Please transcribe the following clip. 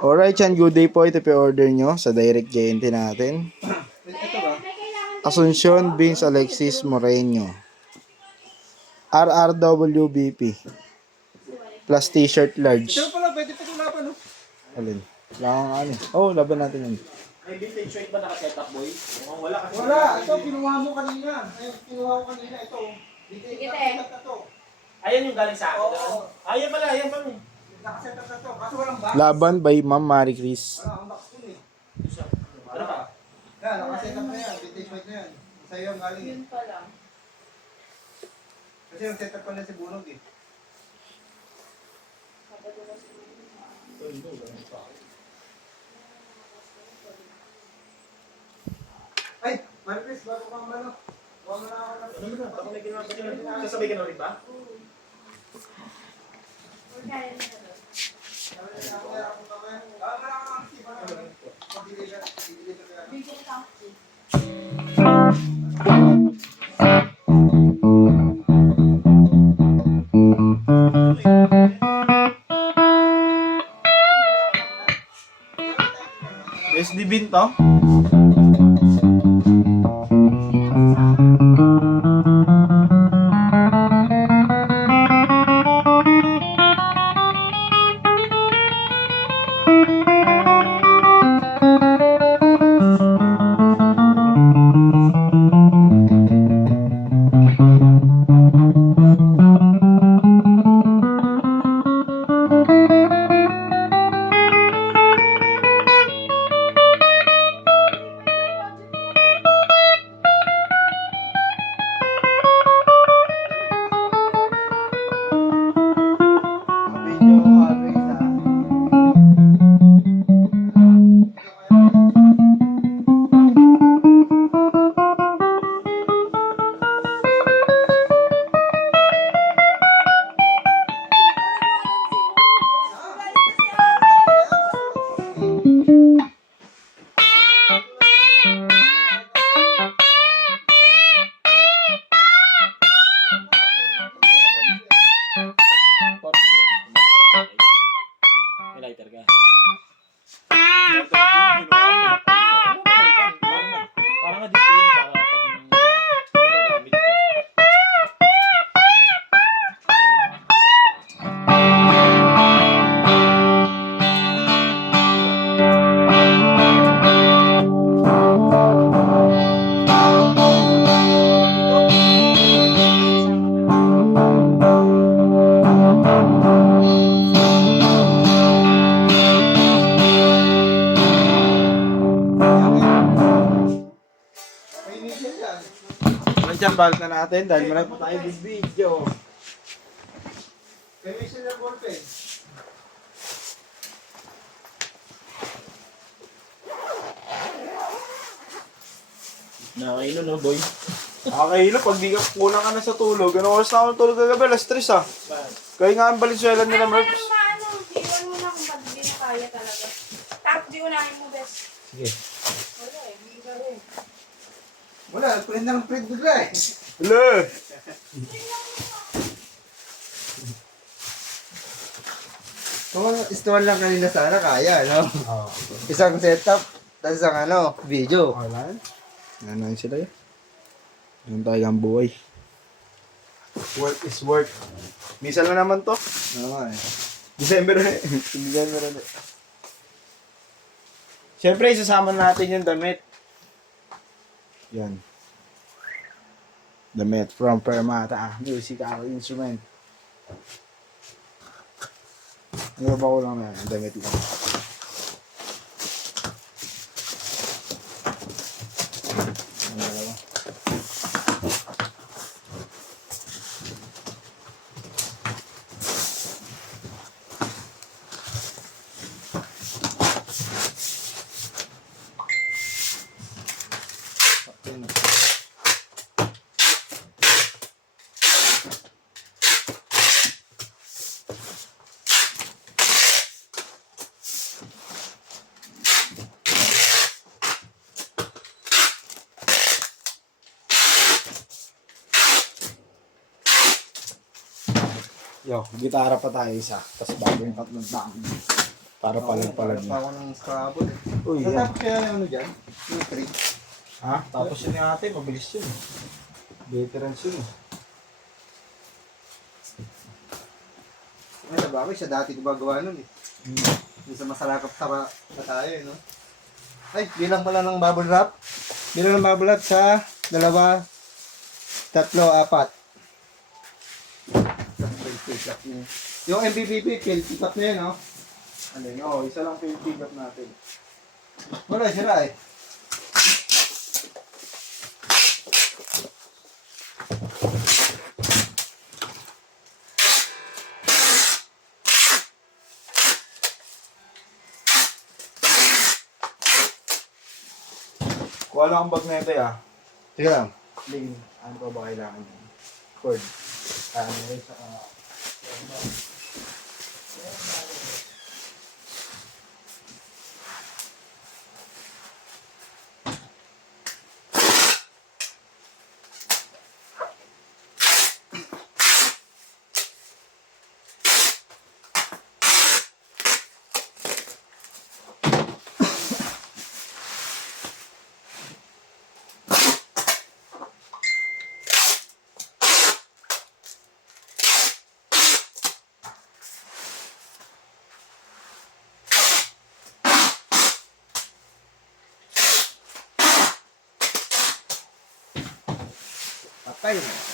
Alright, yan. Good day po. Ito po order nyo sa direct JNT natin. Asuncion Beans Alexis Moreno. RRWBP. Plus t-shirt large. Ito pala, pwede pa tulapan, no? Alin? Lang ano. Oh, laban natin yun. May vintage shirt ba naka-setup, boy? Mukhang wala kasi. Wala, ito, kinuha mo kanina. Ayun, kinuha ko kanina, ito. Sige, te. Nakasetup na to. Ayan yung galing sa akin. Oo. Ayan pala, ayan pala. Nakasetup na to. Kaso walang box. Laban by Ma'am Marie Chris. Wala, ang box dun eh. Ano pa? Yan, nakasetup na yan. Vintage white na yan. Sa'yo ang galing eh. Yun pa lang. Kasi yung setup ko na si Bunog eh. Ay, Maricris, bago kang ano? Huwag mo na ako ng... Ano mo na? Baka may ginawa pa sila. Sasabay ka na ulit ba? Or kaya na doon. Bigyan ka ako. SD Bin to? May lighter ka. Parang nga dito yun. Para pag magagamit ka. Nandiyan, balik na natin dahil marami pa tayo big video. May mission na ballpen. Nakakailo no, boy. Nakakahilo pag di ka kulang ka na sa tulog. Ano oras na ako tulog kagabi? Alas 3 ah. Kaya nga ang Valenzuela nila, Ano Merps. maano? Iwan mo na kung ba't di na kaya talaga. Tapos di unahin mo, best. Sige. Wala eh, hindi ka rin. Wala, print na ng print bigla eh. Hello! Kung istuan lang kanina sana kaya, no? Oo. Isang setup, tapos isang ano, video. Okay lang. Ano yun sila yun? Yung talagang buhay. Work is work. Minsan lang naman to. Oo nga eh. December na eh. December na eh. Siyempre, isasama natin yung damit. Yan. Damit from Fermata Musical Instrument. Ano ba ko lang yan? Damit lang. Ang dalawa. Yo, gitara pa tayo isa. Tapos bagong tatlong tango. Para palag-palag Pa na. ako ng Scrabble eh. Uy, yan. Natapos kaya yung ano dyan? Yung trade. Ha? Tapos yun yung ate, mabilis yun. Veterans yun. Ay, nabagay siya dati gumagawa nun eh. Yung sa masalakap tara na tayo eh, no? Ay, bilang pala ng bubble wrap. Bilang ng bubble wrap sa 2, 3, 4. Yung MPPP, pick up na yun, no? Ano yun? Oo, isa lang pick up natin. Wala, sira eh. Kuha lang ang bag na ito ah. Sige lang. Lane, ano pa ba kailangan yun? Cord. Ano yun sa... Patay na.